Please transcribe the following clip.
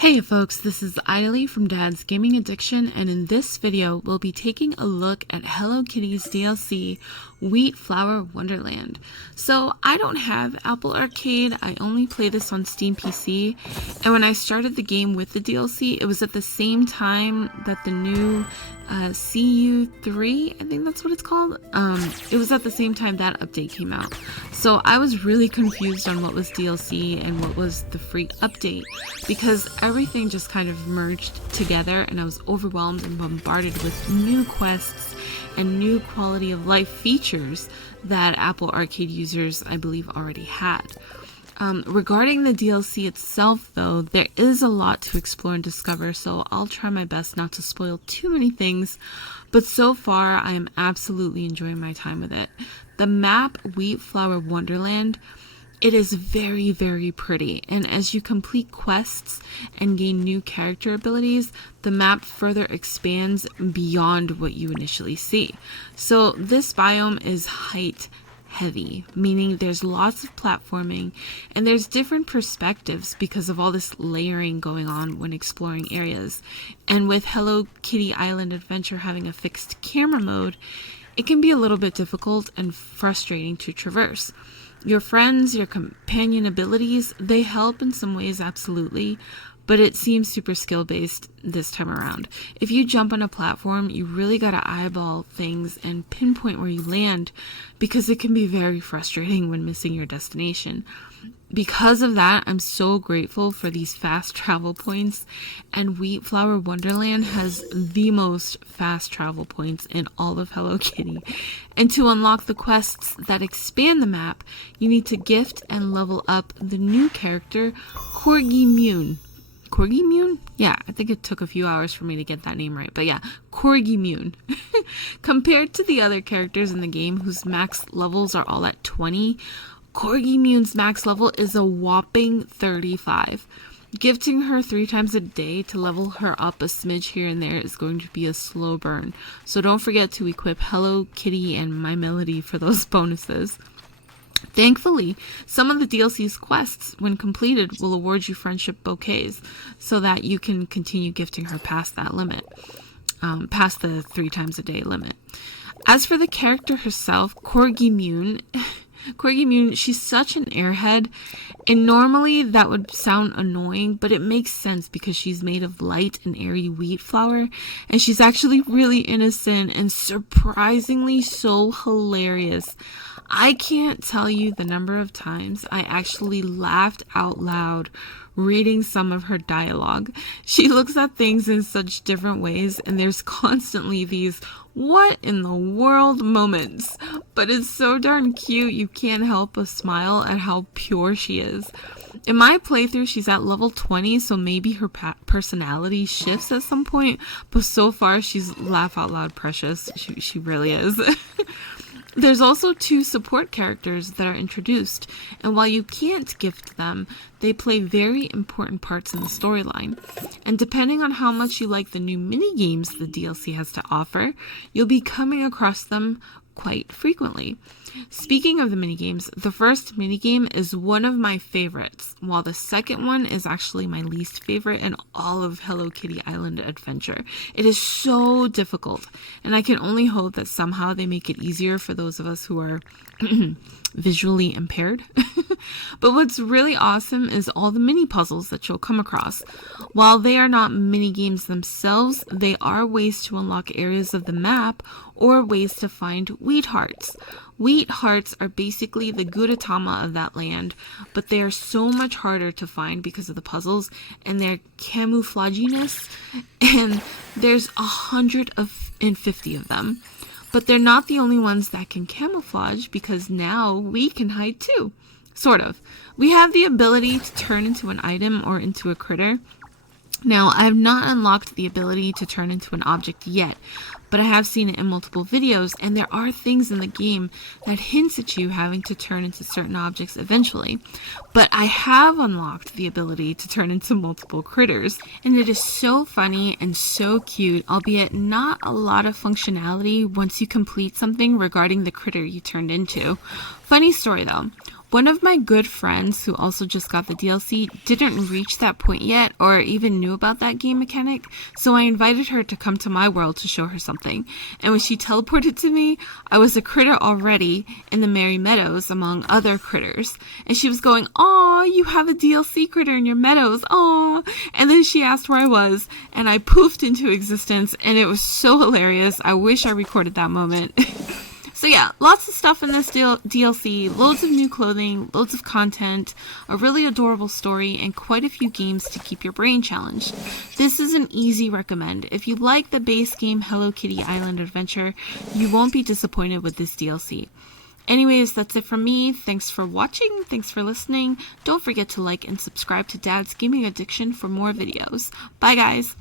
Hey folks, this is Aidalee from Dad's Gaming Addiction, and in this video we'll be taking a look at Hello Kitty's DLC, Wheatflour Wonderland. So I don't have Apple Arcade, I only play this on Steam PC, and when I started the game with the DLC, it was at the same time that the new CU3, I think that's what it's called, it was at the same time that update came out. So I was really confused on what was DLC and what was the free update, because everything just kind of merged together and I was overwhelmed and bombarded with new quests and new quality of life features that Apple Arcade users, I believe, already had. Regarding the DLC itself, though, there is a lot to explore and discover, so I'll try my best not to spoil too many things, but so far I am absolutely enjoying my time with it. The map, Wheatflour Wonderland, it is very, very pretty, and as you complete quests and gain new character abilities, the map further expands beyond what you initially see. So this biome is height heavy, meaning there's lots of platforming and there's different perspectives because of all this layering going on when exploring areas. And with Hello Kitty Island Adventure having a fixed camera mode, it can be a little bit difficult and frustrating to traverse. Your friends, your companion abilities, they help in some ways, absolutely, but it seems super skill-based this time around. If you jump on a platform, you really gotta eyeball things and pinpoint where you land, because it can be very frustrating when missing your destination. Because of that, I'm so grateful for these fast travel points, and Wheatflour Wonderland has the most fast travel points in all of Hello Kitty. And to unlock the quests that expand the map, you need to gift and level up the new character, Corgi Mune. Corgi Mune? Yeah, I think it took a few hours for me to get that name right, but yeah, Corgi Mune. Compared to the other characters in the game whose max levels are all at 20, Corgi Mune's max level is a whopping 35. Gifting her 3 times a day to level her up a smidge here and there is going to be a slow burn, so don't forget to equip Hello Kitty and My Melody for those bonuses. Thankfully, some of the DLC's quests, when completed, will award you friendship bouquets so that you can continue gifting her past that limit, past the 3 times a day limit. As for the character herself, Corgi Mune, she's such an airhead, and normally that would sound annoying, but it makes sense because she's made of light and airy wheat flour, and she's actually really innocent and surprisingly so hilarious. I can't tell you the number of times I actually laughed out loud reading some of her dialogue. She looks at things in such different ways, and there's constantly these "what in the world" moments. But it's so darn cute, you can't help but smile at how pure she is. In my playthrough, she's at level 20, so maybe her personality shifts at some point, but so far she's laugh out loud precious. She really is. There's also 2 support characters that are introduced, and while you can't gift them, they play very important parts in the storyline. And depending on how much you like the new mini-games the DLC has to offer, you'll be coming across them quite frequently. Speaking of the minigames, the first minigame is one of my favorites, while the second one is actually my least favorite in all of Hello Kitty Island Adventure. It is so difficult, and I can only hope that somehow they make it easier for those of us who are visually impaired. But what's really awesome is all the mini puzzles that you'll come across. While they are not mini games themselves, they are ways to unlock areas of the map or ways to find wheat hearts. Wheat hearts are basically the Gudetama of that land, but they are so much harder to find because of the puzzles and their camouflaginess, and there's 150 of them. But they're not the only ones that can camouflage, because now we can hide too. Sort of. We have the ability to turn into an item or into a critter. Now, I have not unlocked the ability to turn into an object yet, but I have seen it in multiple videos, and there are things in the game that hints at you having to turn into certain objects eventually. But I have unlocked the ability to turn into multiple critters, and it is so funny and so cute, albeit not a lot of functionality once you complete something regarding the critter you turned into. Funny story though. One of my good friends who also just got the DLC didn't reach that point yet or even knew about that game mechanic, so I invited her to come to my world to show her something. And when she teleported to me, I was a critter already in the Merry Meadows among other critters. And she was going, "Aw, you have a DLC critter in your meadows, aw." And then she asked where I was, and I poofed into existence, and it was so hilarious. I wish I recorded that moment. So yeah, lots of stuff in this DLC, loads of new clothing, loads of content, a really adorable story, and quite a few games to keep your brain challenged. This is an easy recommend. If you like the base game Hello Kitty Island Adventure, you won't be disappointed with this DLC. Anyways, that's it from me. Thanks for watching. Thanks for listening. Don't forget to like and subscribe to Dad's Gaming Addiction for more videos. Bye guys!